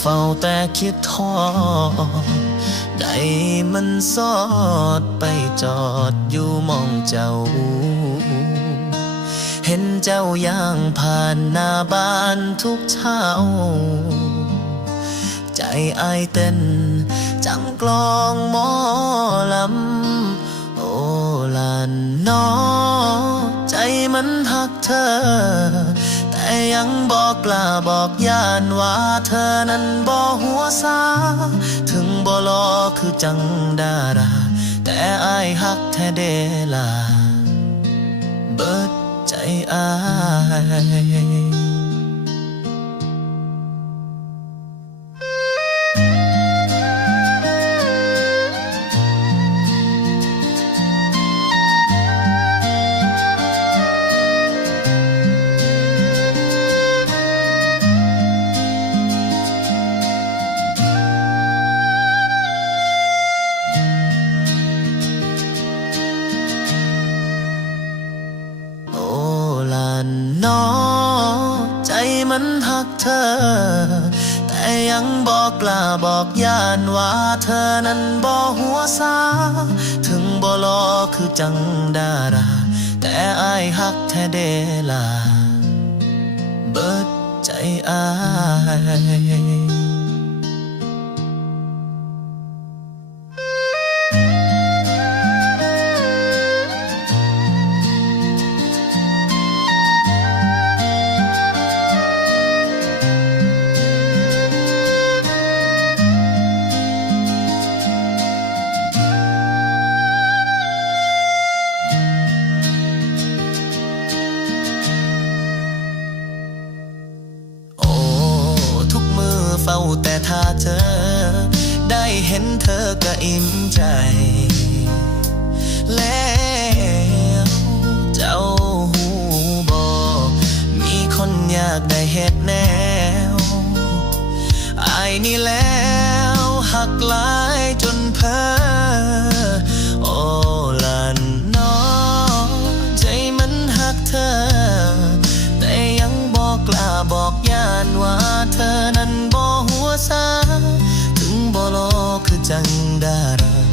เฝ้าแต่คิดทอดใดมันสอดไปจอดอยู่มองเจ้า เห็นเจ้าย่างผ่านหน้าบ้านทุกเช้า ใจอายเต้นจังกลองหมอลำ โอ้ลานนอใจมันหักเธอ ยังบอกกล้าบอกย่านว่าเธอนั้นบ่หัวซาถึงบ่ลอคือจังดารา แต่อายฮักแท้เดลา เบิดใจอาย นอใจมันหักเธอ แต่ยังบอกกล้าบอกย่านว่าเธอนั้นบ่หัวซาถึงบ่ลอคือจังดารา แต่อายหักแท้เดลา เบิดใจอาย ห็นเธอก็อิ่มใจ แล้วเจ้าหูบอกมีคนอยากได้เห็ดแนวไอายนี่แล้วหักลายจนเพ้อโอ้ลันนอใจมันหักเธอแต่ยังบอกกล้าบอกย่านว่าเธอนั้นบ่หัวซา ถึงบ่รอคือ